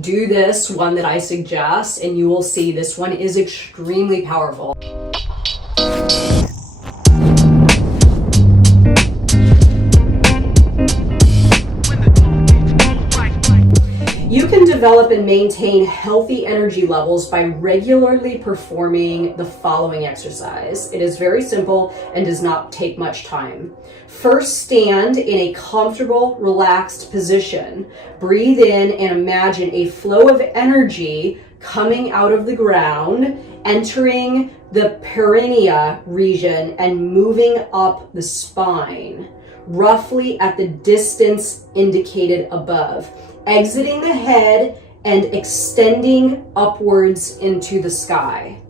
Do this one that I suggest, and you will see this one is extremely powerful. You can develop and maintain healthy energy levels by regularly performing the following exercise. It is very simple and does not take much time. First, stand in a comfortable, relaxed position. Breathe in and imagine a flow of energy coming out of the ground, entering the perineum region and moving up the spine, roughly at the distance indicated above, exiting the head and extending upwards into the sky.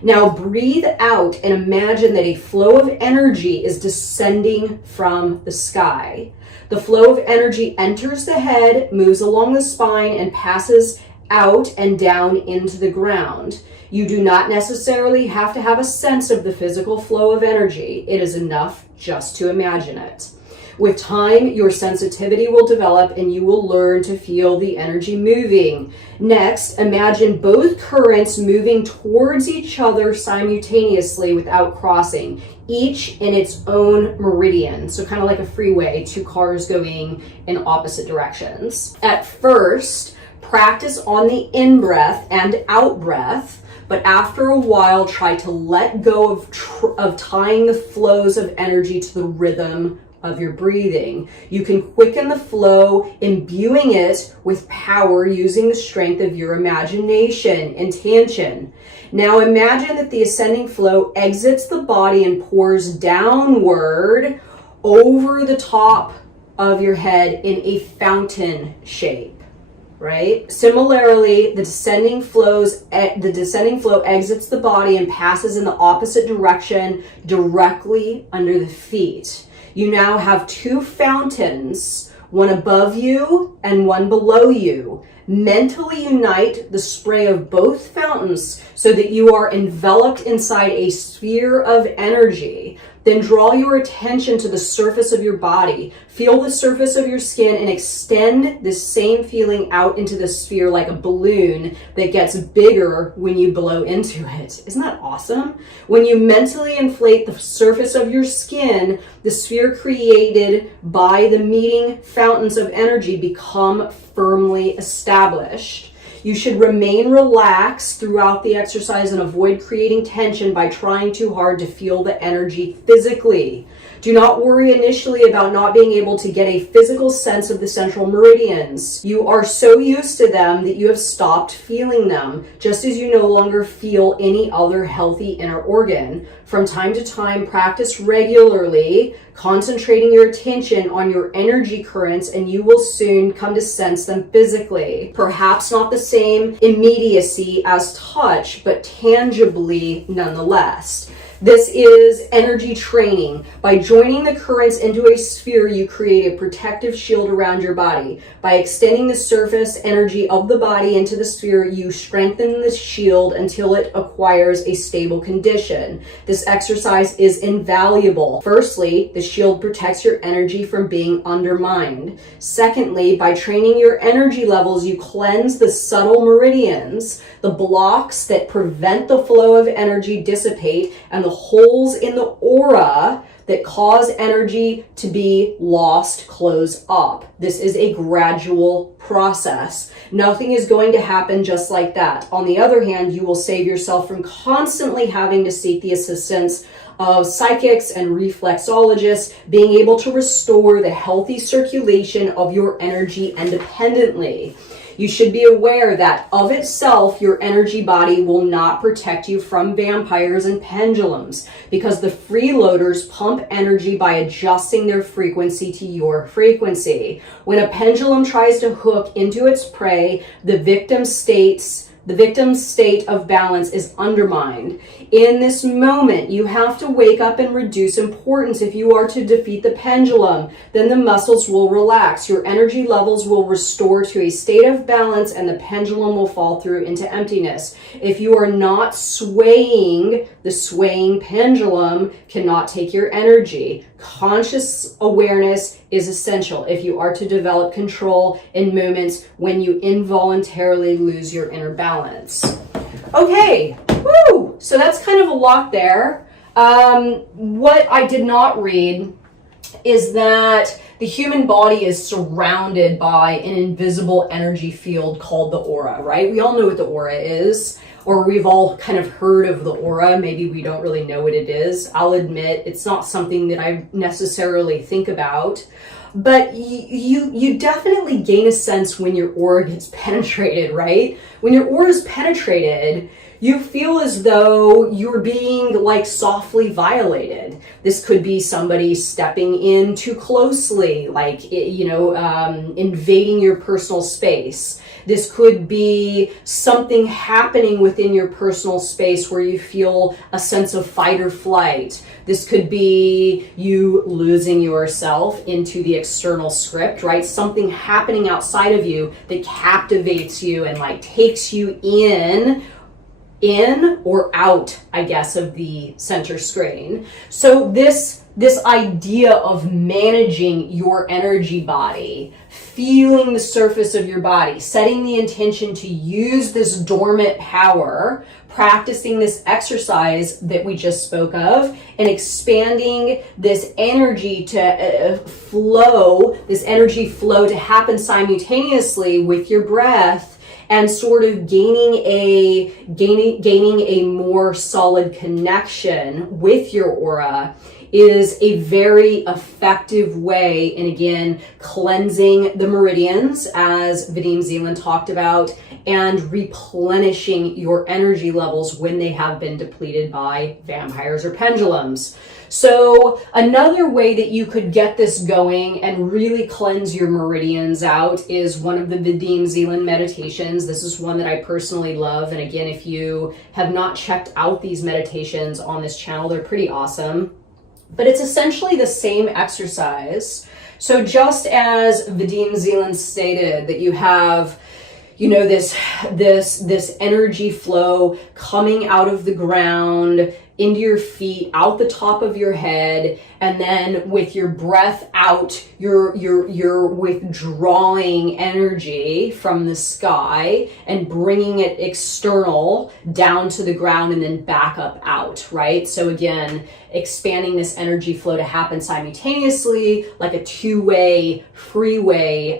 Now breathe out and imagine that a flow of energy is descending from the sky. The flow of energy enters the head, moves along the spine, and passes out and down into the ground. You do not necessarily have to have a sense of the physical flow of energy. It is enough just to imagine it. With time, your sensitivity will develop and you will learn to feel the energy moving. Next, imagine both currents moving towards each other simultaneously without crossing, each in its own meridian. So kind of like a freeway, two cars going in opposite directions. At first, practice on the in-breath and out-breath, but after a while, try to let go of tying the flows of energy to the rhythm of your breathing. You can quicken the flow, imbuing it with power using the strength of your imagination, intention. Now imagine that the ascending flow exits the body and pours downward over the top of your head in a fountain shape. Right? Similarly, the descending flow exits the body and passes in the opposite direction directly under the feet. You now have two fountains, one above you and one below you. Mentally unite the spray of both fountains so that you are enveloped inside a sphere of energy. Then draw your attention to the surface of your body. Feel the surface of your skin and extend this same feeling out into the sphere like a balloon that gets bigger when you blow into it. Isn't that awesome? When you mentally inflate the surface of your skin, the sphere created by the meeting fountains of energy become firmly established. You should remain relaxed throughout the exercise and avoid creating tension by trying too hard to feel the energy physically. Do not worry initially about not being able to get a physical sense of the central meridians. You are so used to them that you have stopped feeling them, just as you no longer feel any other healthy inner organ. From time to time, practice regularly, concentrating your attention on your energy currents, and you will soon come to sense them physically. Perhaps not the same immediacy as touch, but tangibly nonetheless. This is energy training. By joining the currents into a sphere, you create a protective shield around your body. By extending the surface energy of the body into the sphere, you strengthen the shield until it acquires a stable condition. This exercise is invaluable. Firstly, the shield protects your energy from being undermined. Secondly, by training your energy levels, you cleanse the subtle meridians. The blocks that prevent the flow of energy dissipate, and the holes in the aura that cause energy to be lost close up. This is a gradual process. Nothing is going to happen just like that. On the other hand, you will save yourself from constantly having to seek the assistance of psychics and reflexologists, being able to restore the healthy circulation of your energy independently. You should be aware that of itself, your energy body will not protect you from vampires and pendulums, because the freeloaders pump energy by adjusting their frequency to your frequency. When a pendulum tries to hook into its prey, the victim's state of balance is undermined. In this moment, you have to wake up and reduce importance. If you are to defeat the pendulum, then the muscles will relax, your energy levels will restore to a state of balance, and the pendulum will fall through into emptiness. If you are not swaying, the swaying pendulum cannot take your energy. Conscious awareness is essential if you are to develop control in moments when you involuntarily lose your inner balance. Okay, woo! So that's kind of a lot there. What I did not read is that the human body is surrounded by an invisible energy field called the aura, right? We all know what the aura is, or we've all kind of heard of the aura. Maybe we don't really know what it is. I'll admit it's not something that I necessarily think about, but you definitely gain a sense when your aura gets penetrated, right? When your aura is penetrated, you feel as though you're being like softly violated. This could be somebody stepping in too closely, like, invading your personal space. This could be something happening within your personal space where you feel a sense of fight or flight. This could be you losing yourself into the external script, right? Something happening outside of you that captivates you and like takes you in or out, I guess, of the center screen. So this idea of managing your energy body, feeling the surface of your body, setting the intention to use this dormant power, practicing this exercise that we just spoke of, and expanding this energy to flow to happen simultaneously with your breath, and sort of gaining a more solid connection with your aura is a very effective way, and again, cleansing the meridians, as Vadim Zeland talked about, and replenishing your energy levels when they have been depleted by vampires or pendulums. So another way that you could get this going and really cleanse your meridians out is one of the Vadim Zeland meditations. This is one that I personally love. And again, if you have not checked out these meditations on this channel, they're pretty awesome. But it's essentially the same exercise. So just as Vadim Zeland stated, that you have, this energy flow coming out of the ground into your feet, out the top of your head, and then with your breath out, you're withdrawing energy from the sky and bringing it external down to the ground and then back up out, right? So again, expanding this energy flow to happen simultaneously, like a two-way freeway,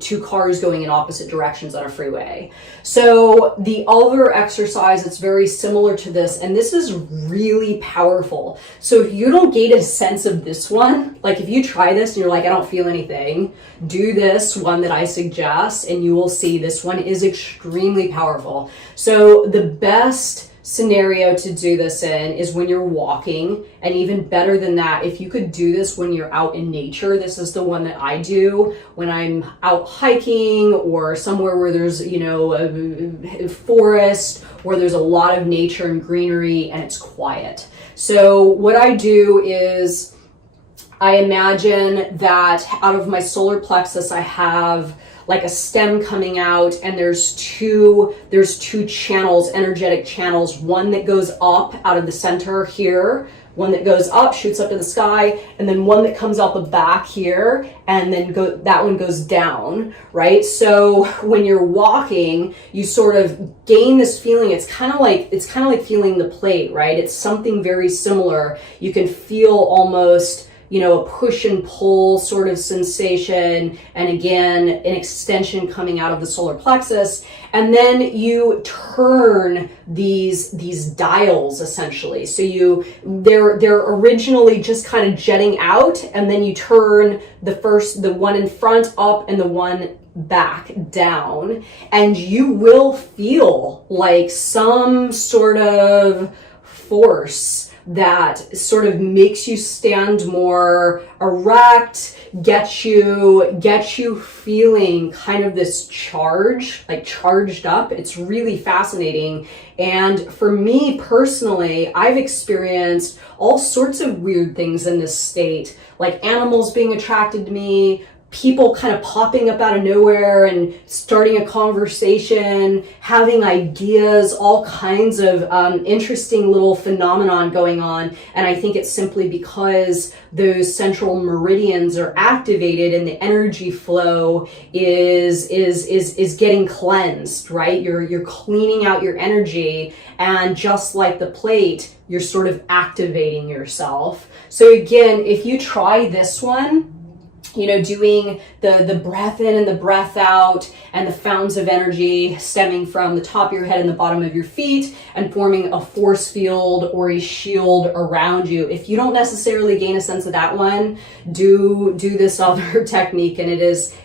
two cars going in opposite directions on a freeway. So the other exercise that's very similar to this, and this is really powerful. So if you don't get a sense of this one, like if you try this and you're like, I don't feel anything, do this one that I suggest and you will see this one is extremely powerful. So the best scenario to do this in is when you're walking, and even better than that, if you could do this when you're out in nature. This is the one that I do when I'm out hiking or somewhere where there's a forest, where there's a lot of nature and greenery and it's quiet. So what I do is I imagine that out of my solar plexus I have like a stem coming out, and there's two channels, energetic channels, one that goes up out of the center here, one that goes up, shoots up to the sky, and then one that comes out the back here, and then that one goes down, right? So when you're walking, you sort of gain this feeling. It's kind of like feeling the plate, right? It's something very similar. You can feel almost a push and pull sort of sensation, and again, an extension coming out of the solar plexus. And then you turn these dials essentially. So they're originally just kind of jetting out, and then you turn the one in front up and the one back down, and you will feel like some sort of force that sort of makes you stand more erect, get you feeling kind of this charge, like charged up. It's really fascinating. And for me personally, I've experienced all sorts of weird things in this state, like animals being attracted to me, people kind of popping up out of nowhere and starting a conversation, having ideas, all kinds of interesting little phenomenon going on. And I think it's simply because those central meridians are activated and the energy flow is getting cleansed, right? You're cleaning out your energy, and just like the plate, you're sort of activating yourself. So again, if you try this one, you know, doing the breath in and the breath out and the fountains of energy stemming from the top of your head and the bottom of your feet and forming a force field or a shield around you. If you don't necessarily gain a sense of that one, do this other technique, and it's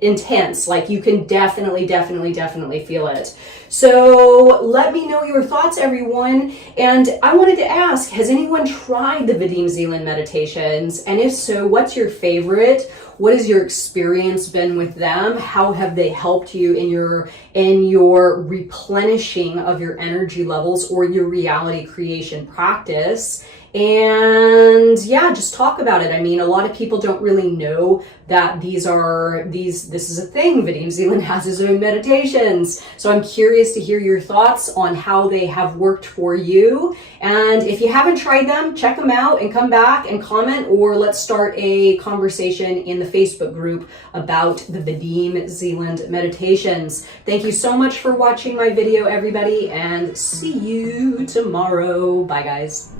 intense. Like, you can definitely feel it. So let me know your thoughts, everyone. And I wanted to ask, has anyone tried the Vadim Zeland meditations? And if so, what's your favorite? What has your experience been with them? How have they helped you in your replenishing of your energy levels or your reality creation practice? And yeah, just talk about it. I mean, a lot of people don't really know that this is a thing. Vadim Zeland has his own meditations. So I'm curious to hear your thoughts on how they have worked for you. And if you haven't tried them, check them out and come back and comment, or let's start a conversation in the Facebook group about the Vadim Zeland meditations. Thank you so much for watching my video, everybody, and see you tomorrow. Bye, guys.